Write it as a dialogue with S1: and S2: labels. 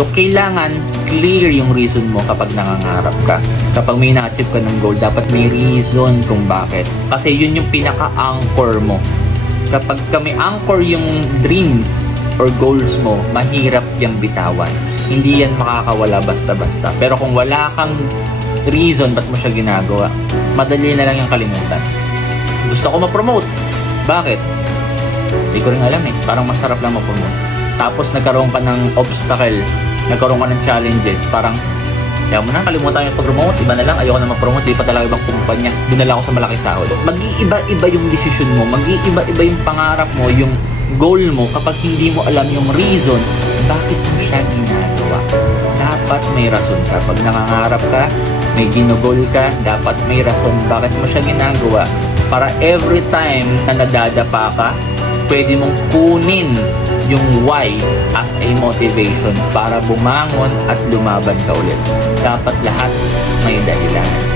S1: So, kailangan clear yung reason mo kapag nangangarap ka. Kapag may na-achieve ka ng goal, dapat may reason kung bakit. Kasi yun yung pinaka-anchor mo. Kapag kami anchor yung dreams or goals mo, mahirap yung bitawan. Hindi yan makakawala basta-basta. Pero kung wala kang reason ba't mo siya ginagawa, madali na lang yung kalimutan. Gusto ko ma-promote. Bakit? Hindi ko rin alam eh. Parang masarap lang ma-promote. Tapos nagkaroon ka ng obstacle, nagkaroon ka ng challenges, parang kaya mo na, kalimutan yung pag-promote, iba na lang, ayoko na ma-promote, di pa talaga ibang kumpanya, doon na lang ako sa malaki sahod. Mag-iiba-iba yung decision mo, mag-iiba-iba yung pangarap mo, yung goal mo, kapag hindi mo alam yung reason, bakit mo siya ginagawa. Dapat may rason ka. Pag nangangarap ka, may ginugol ka, dapat may rason bakit mo siya ginagawa. Para every time na nadadapa ka, pwede mong kunin yung wise as a motivation para bumangon at lumaban ka ulit. Dapat lahat may dahilan.